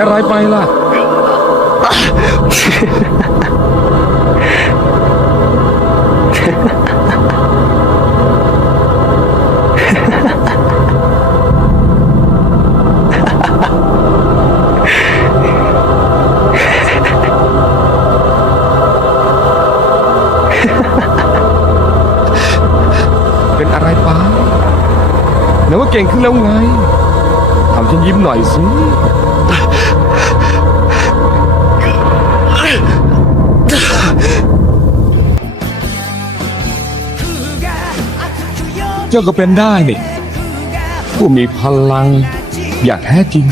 อะไรไปล่ะ เป็นอะไรไปไหนว่าเก่งขึ้นแล้วไงทำฉันยิ้มหน่อยสิ เจ้าก็เป็นได้นี่ผู้มีพลัง อย่างแท้จริง